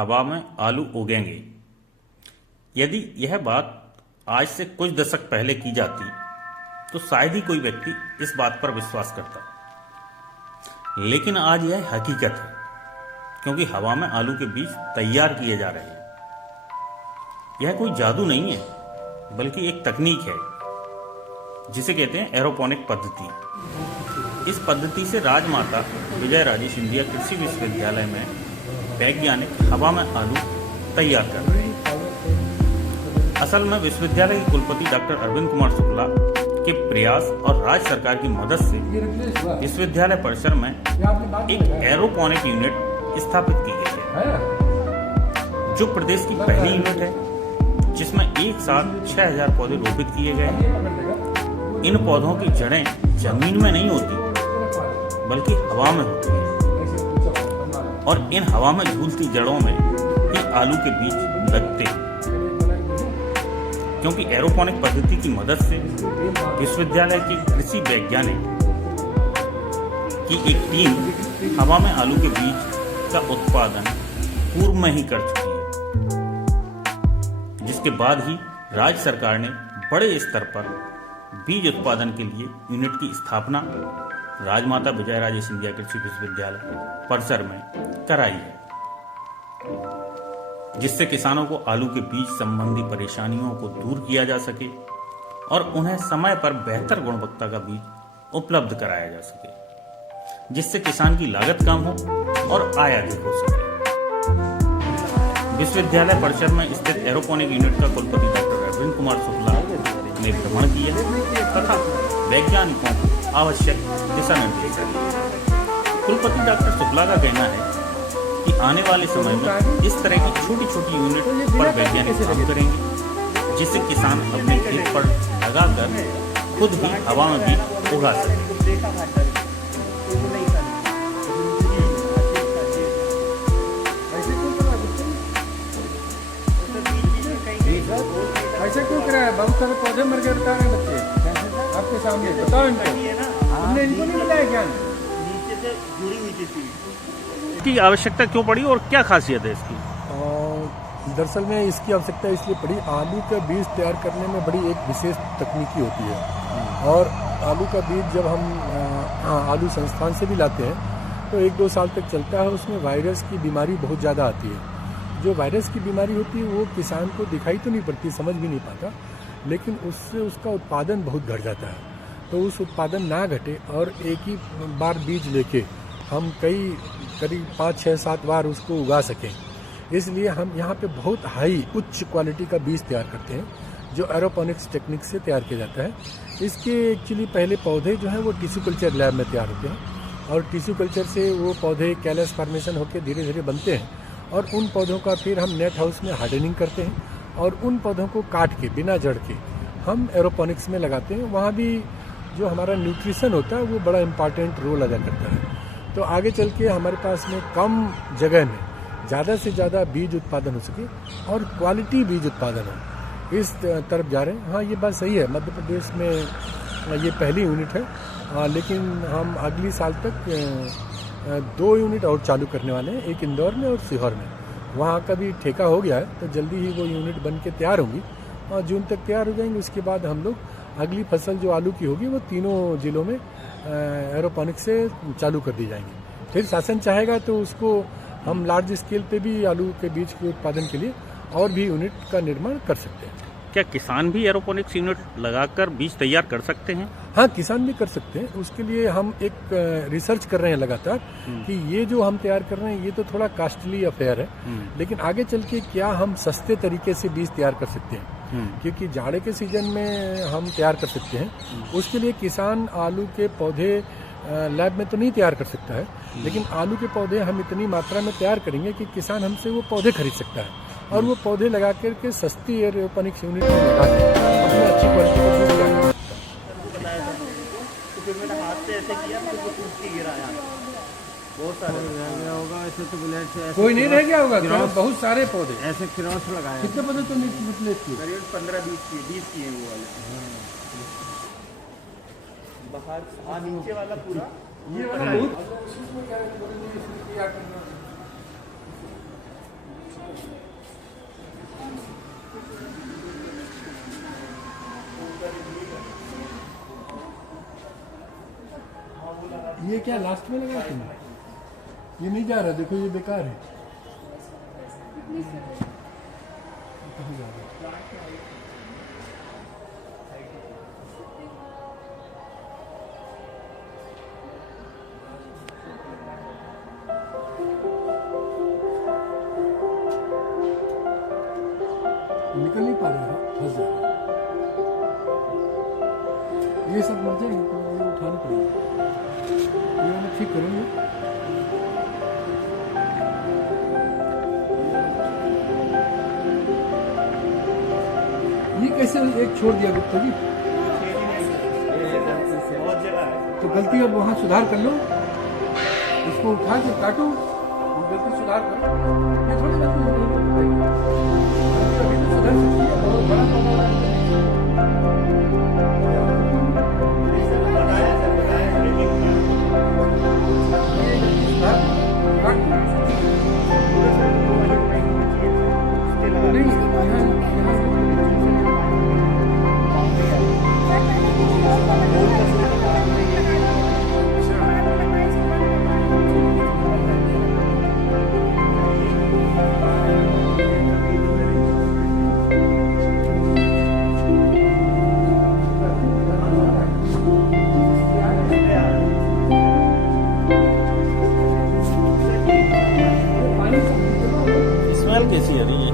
हवा में आलू उगेंगे। यदि यह बात आज से कुछ दशक पहले की जाती तो शायद ही कोई व्यक्ति इस बात पर विश्वास करता, लेकिन आज यह हकीकत है, क्योंकि हवा में आलू के बीज तैयार किए जा रहे हैं। यह कोई जादू नहीं है, बल्कि एक तकनीक है जिसे कहते हैं एरोपोनिक पद्धति। इस पद्धति से राजमाता विजय राजे सिंधिया कृषि विश्वविद्यालय में वैज्ञानिक हवा में आलू तैयार कर रहे हैं। असल में विश्वविद्यालय के कुलपति डॉक्टर अरविंद कुमार शुक्ला के प्रयास और राज्य सरकार की मदद से विश्वविद्यालय परिसर में एक एरोपोनिक यूनिट स्थापित की गई है, जो प्रदेश की पहली यूनिट है जिसमें एक साथ 6000 पौधे रोपित किए गए हैं। इन पौधों की जड़ें जमीन में नहीं होती, बल्कि हवा में होती हैं, और इन हवा में झूलती जड़ों में ही आलू के बीज लगते हैं। क्योंकि एरोपोनिक पद्धति की मदद से विश्वविद्यालय के कृषि वैज्ञानिक की एक टीम हवा में आलू के बीज का उत्पादन पूर्व में ही कर चुकी है, जिसके बाद ही राज्य सरकार ने बड़े स्तर पर बीज उत्पादन के लिए यूनिट की स्थापना राजमाता विजय राजे सिंधिया कृषि विश्वविद्यालय परिसर में कराई है, जिससे किसानों को आलू के बीज संबंधी परेशानियों को दूर किया जा सके और उन्हें समय पर बेहतर गुणवत्ता का बीज उपलब्ध कराया जा सके, जिससे किसान की लागत कम हो और आय अधिक हो सके। विश्वविद्यालय परिसर में स्थित एरोपोनिक यूनिट का कुलपति डॉक्टर अरविंद कुमार शुक्ला ने भ्रमण किया तथा वैज्ञानिकों को आवश्यक दिशा निर्देश दिए। कुलपति डॉक्टर शुक्ला का कहना है कि आने वाले समय में इस तरह की छोटी छोटी यूनिट पर वैज्ञानिक काम करेंगे, जिससे किसान अपने खेत पर लगाकर खुद भी हवा में बीज उगा सके। ऐसे क्यों कराया? बहुत सारे पौधे मर गए, बता रहे बच्चे आपके सामने, बताओ इनको, तुमने इनको नहीं मिला है ज्ञान? नीचे से जुड़ी हुई थी। इसकी आवश्यकता क्यों पड़ी और क्या खासियत है इसकी? दरअसल में इसकी आवश्यकता इसलिए पड़ी, आलू का बीज तैयार करने में बड़ी एक विशेष तकनीकी होती है, और आलू का बीज जब हम आलू संस्थान से भी लाते हैं तो 1-2 साल तक चलता है। उसमें वायरस की बीमारी बहुत ज़्यादा आती है। जो वायरस की बीमारी होती है वो किसान को दिखाई तो नहीं पड़ती, समझ भी नहीं पाता, लेकिन उससे उसका उत्पादन बहुत घट जाता है। तो उस उत्पादन ना घटे और एक ही बार बीज लेके हम करीब 5-6-7 बार उसको उगा सकें, इसलिए हम यहाँ पे बहुत उच्च क्वालिटी का बीज तैयार करते हैं, जो एरोपोनिक्स टेक्निक से तैयार किया जाता है। इसके एक्चुअली पहले पौधे जो हैं वो टिश्यू कल्चर लैब में तैयार होते हैं, और टिश्यू कल्चर से वो पौधे कैलस फॉर्मेशन होकर धीरे धीरे बनते हैं, और उन पौधों का फिर हम नेट हाउस में हार्डनिंग करते हैं, और उन पौधों को काट के बिना जड़ के हम एरोपोनिक्स में लगाते हैं। वहाँ भी जो हमारा न्यूट्रिशन होता है वो बड़ा इम्पॉर्टेंट रोल अदा करता है। तो आगे चल के हमारे पास में कम जगह में ज़्यादा से ज़्यादा बीज उत्पादन हो सके और क्वालिटी बीज उत्पादन हो, इस तरफ जा रहे हैं। हाँ, ये बात सही है, मध्य प्रदेश में ये पहली यूनिट है, लेकिन हम अगली साल तक 2 यूनिट और चालू करने वाले हैं, एक इंदौर में और सीहोर में। वहाँ का भी ठेका हो गया है, तो जल्दी ही वो यूनिट बन के तैयार होंगी और जून तक तैयार हो जाएंगी। उसके बाद हम लोग अगली फसल जो आलू की होगी वो तीनों जिलों में एरोपोनिक से चालू कर दी जाएंगी। फिर शासन चाहेगा तो उसको हम लार्ज स्केल पे भी आलू के बीज के उत्पादन के लिए और भी यूनिट का निर्माण कर सकते हैं। क्या किसान भी एरोपोनिक्स यूनिट लगाकर बीज तैयार कर सकते हैं? हाँ, किसान भी कर सकते हैं। उसके लिए हम एक रिसर्च कर रहे हैं लगातार कि ये जो हम तैयार कर रहे हैं ये तो थोड़ा कॉस्टली अफेयर है, लेकिन आगे चल के क्या हम सस्ते तरीके से बीज तैयार कर सकते हैं, क्योंकि जाड़े के सीजन में हम तैयार कर सकते हैं। उसके लिए किसान आलू के पौधे लैब में तो नहीं तैयार कर सकता है, लेकिन आलू के पौधे हम इतनी मात्रा में तैयार करेंगे कि किसान हमसे वो पौधे खरीद सकता है, और वो पौधे लगा करके सस्ती एरोपोनिक्स यूनिट में लगा के अपने अच्छी क्वालिटी का बीज तैयार कर सकता है। तो फिर मैंने हाथ से ऐसे किया, फिर वो टूट के गिरा यहाँ। बहुत सारे रह गया होगा ऐसे, तो बुलेट से कोई नहीं रह गया होगा, बहुत सारे पौधे ऐसे क्रॉस लगाए। कितने पौधे तो निकले? करीब 15-20 किए वो वाले। बाहर नीचे वाला पूरा ये वाला बहुत ये क्या लास्ट में लगा तुम? ये नहीं जा रहा, देखो ये बेकार है। कहाँ जा रहा है? निकल नहीं पा रहा है, फंस जा रहा है। ये सब मर जाएंगे तो ये उठाना पड़ेगा। ये वाला ठीक करेंगे। ये कैसे एक छोड़ दिया गुप्ता जी? बहुत जगह है। तो गलती अब वहाँ सुधार कर लो, इसको उठा के काटो, गलती सुधार करो। ये थोड़ी गलती हो गई, अभी तो सुधार सकती है, बहुत बड़ा पौधा है। बताया सर, बताया लेकिन स्मेल कैसी आ रही है?